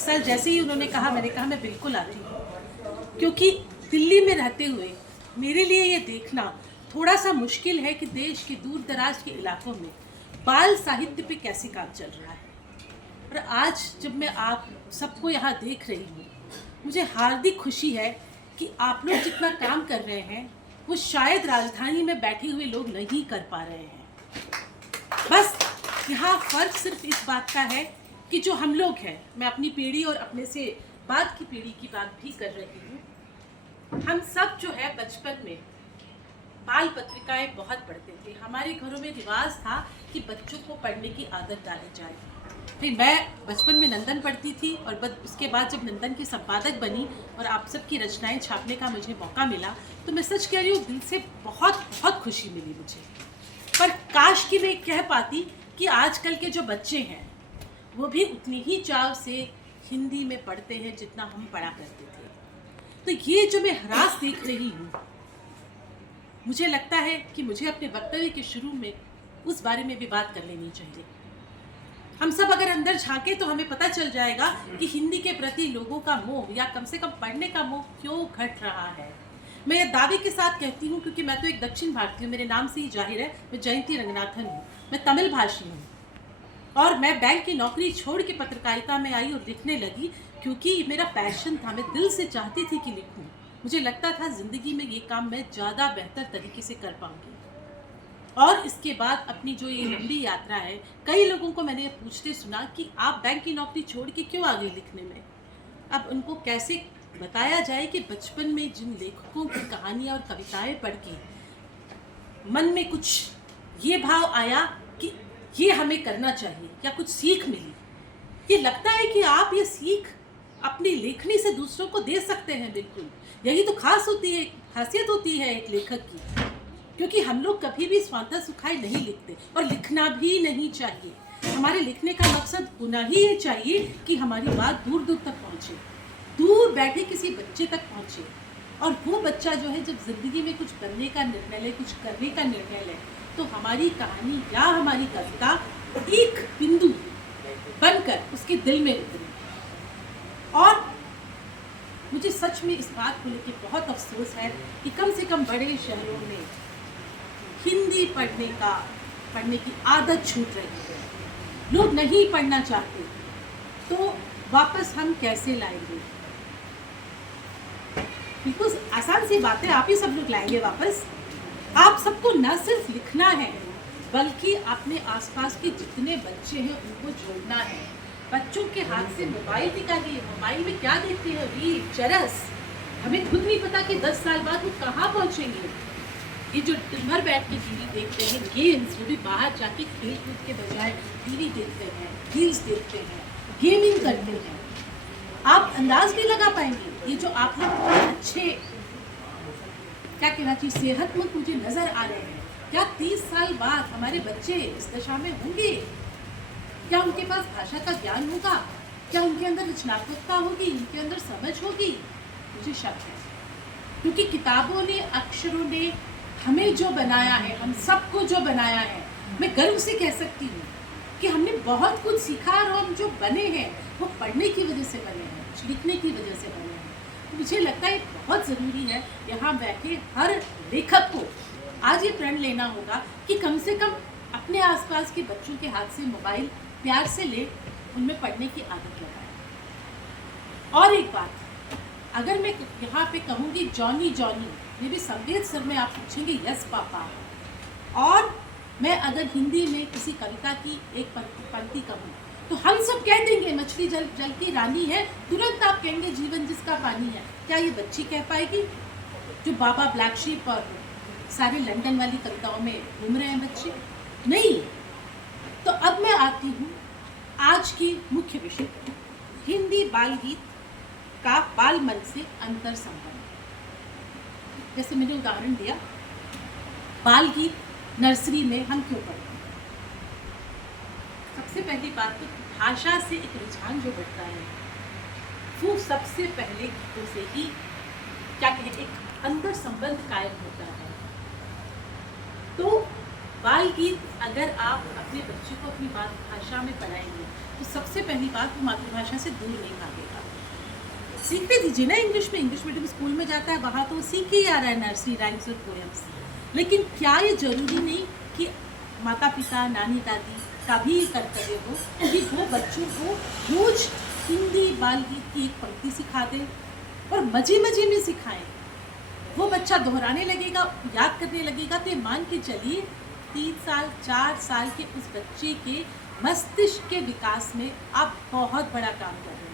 साल जैसे ही उन्होंने कहा, मैंने कहा मैं बिल्कुल आती हूँ, क्योंकि दिल्ली में रहते हुए मेरे लिए ये देखना थोड़ा सा मुश्किल है कि देश के दूर दराज के इलाकों में बाल साहित्य पे कैसे काम चल रहा है। और आज जब मैं आप सबको यहाँ देख रही हूँ, मुझे हार्दिक खुशी है कि आप लोग जितना काम कर रहे हैं वो शायद राजधानी में बैठे हुए लोग नहीं कर पा रहे हैं। बस यहाँ फ़र्क सिर्फ इस बात का है कि जो हम लोग हैं, मैं अपनी पीढ़ी और अपने से बाद की पीढ़ी की बात भी कर रही हूँ, हम सब जो है बचपन में बाल पत्रिकाएं बहुत पढ़ते थे। हमारे घरों में रिवाज था कि बच्चों को पढ़ने की आदत डाली जाए। फिर मैं बचपन में नंदन पढ़ती थी और उसके बाद जब नंदन की संपादक बनी और आप सबकी रचनाएं छापने का मुझे मौका मिला, तो मैं सच कह रही हूँ, दिल से बहुत बहुत खुशी मिली मुझे। पर काश कि मैं कह पाती कि आजकल के जो बच्चे हैं वो भी उतनी ही चाव से हिंदी में पढ़ते हैं जितना हम पढ़ा करते थे। तो ये जो मैं ह्रास देख रही हूँ, मुझे लगता है कि मुझे अपने वक्तव्य के शुरू में उस बारे में भी बात कर लेनी चाहिए। हम सब अगर अंदर झांके तो हमें पता चल जाएगा कि हिंदी के प्रति लोगों का मोह या कम से कम पढ़ने का मोह क्यों घट रहा है। मैं ये दावे के साथ कहती हूँ क्योंकि मैं तो एक दक्षिण भारतीय हूँ, मेरे नाम से ही जाहिर है, मैं जयंती रंगनाथन हूँ, मैं तमिल भाषी हूँ और मैं बैंक की नौकरी छोड़ के पत्रकारिता में आई और लिखने लगी क्योंकि मेरा पैशन था, मैं दिल से चाहती थी कि लिखूँ। मुझे लगता था ज़िंदगी में ये काम मैं ज़्यादा बेहतर तरीके से कर पाऊँगी। और इसके बाद अपनी जो ये लंबी यात्रा है, कई लोगों को मैंने पूछते सुना कि आप बैंक की नौकरी छोड़ के क्यों आ गए लिखने में। अब उनको कैसे बताया जाए कि बचपन में जिन लेखकों की कहानियाँ और कविताएं पढ़ के मन में कुछ ये भाव आया कि ये हमें करना चाहिए या कुछ सीख मिली। ये लगता है कि आप ये सीख अपनी लेखनी से दूसरों को दे सकते हैं। बिल्कुल यही तो खासियत होती है एक लेखक की, क्योंकि हम लोग कभी भी स्वार्थ सुखाए नहीं लिखते और लिखना भी नहीं चाहिए। हमारे लिखने का मकसद पुनः ही ये चाहिए कि हमारी बात दूर दूर तक पहुँचे, दूर बैठे किसी बच्चे तक पहुँचे। और वो बच्चा जो है जब जिंदगी में कुछ करने का निर्णय ले, कुछ करने का निर्णय ले, तो हमारी कहानी या हमारी कविता एक बिंदु बनकर उसके दिल में उतरे। और मुझे सच में इस बात को लेकर बहुत अफसोस है कि कम से कम बड़े शहरों में हिंदी पढ़ने की आदत छूट रही है। लोग नहीं पढ़ना चाहते, तो वापस हम कैसे लाएंगे? बिल्कुल आसान सी बात है, आप ही सब लोग लाएंगे वापस। आप सबको न सिर्फ लिखना है बल्कि अपने आसपास के जितने बच्चे हैं उनको जोड़ना है। बच्चों के हाथ से मोबाइल निकालिए, मोबाइल में क्या देखते हैं, रील, चरस। हमें खुद नहीं पता कि 10 साल बाद वो कहाँ पहुँचेंगे। ये जो दिन भर बैठ के टीवी देखते हैं, गेम्स, वो भी बाहर जाके खेल कूद के बजाय टीवी देखते हैं, रील्स देखते हैं, गेमिंग करते हैं। आप अंदाज नहीं लगा पाएंगे ये जो आप लोग अच्छे क्या कहना चाहिए सेहतमंद मुझे नजर आ रहे हैं, क्या 30 साल बाद हमारे बच्चे इस दशा में होंगे? क्या उनके पास भाषा का ज्ञान होगा? क्या उनके अंदर रचनात्मकता होगी? उनके अंदर समझ होगी? मुझे शक है, क्योंकि किताबों ने, अक्षरों ने हमें जो बनाया है, हम सबको जो बनाया है, मैं गर्व से कह सकती हूँ कि हमने बहुत कुछ सीखा और हम जो बने हैं वो पढ़ने की वजह से बने हैं, कुछ लिखने की वजह से बने हैं। तो मुझे लगता है बहुत ज़रूरी है यहाँ बैठे हर लेखक को आज ये प्रण लेना होगा कि कम से कम अपने आसपास के बच्चों के हाथ से मोबाइल प्यार से ले, उनमें पढ़ने की आदत लगाए। और एक बात, अगर मैं यहाँ पे कहूँगी जॉनी जॉनी, ये भी संवेद सर में आप पूछेंगे यस पापा। और मैं अगर हिंदी में किसी कविता की एक पंक्ति कहूँ तो हम सब कह देंगे मछली जल जल की रानी है, तुरंत आप कहेंगे जीवन जिसका पानी है। क्या ये बच्ची कह पाएगी? जो बाबा ब्लैक शीप और सारे लंदन वाली कविताओं में घूम रहे हैं बच्चे? नहीं। तो अब मैं आती हूँ आज की मुख्य विषय पर, हिंदी बाल गीत का बाल मन से अंतर संबंध। जैसे मैंने उदाहरण दिया, बाल गीत नर्सरी में हम क्यों पढ़ते हैं? सबसे पहली बात तो भाषा से एक रुझान जो बढ़ता है वो सबसे पहले गीतों से ही क्या कहें एक अंतर संबंध कायम होता है। तो बाल गीत अगर आप अपने बच्चे को अपनी मातृभाषा में पढ़ाएंगे तो सबसे पहली बात, वो मातृभाषा से दूर नहीं भागेगा। सीखने दीजिए ना इंग्लिश में, इंग्लिश मीडियम स्कूल में जाता है, वहाँ तो वो सीख के ही आ रहा है नर्सरी राइम्स और पोएम्स। लेकिन क्या ये जरूरी नहीं कि माता पिता नानी दादी का भी ये कर्तव्य हो कि वो बच्चों को रोज हिंदी बाल गीत की एक पंक्ति सिखा दें और मजे मजे में सिखाएं। वो बच्चा दोहराने लगेगा, याद करने लगेगा, तो ये मान के चलिए 3 साल 4 साल के उस बच्चे के मस्तिष्क के विकास में आप बहुत बड़ा काम कर रहे हैं।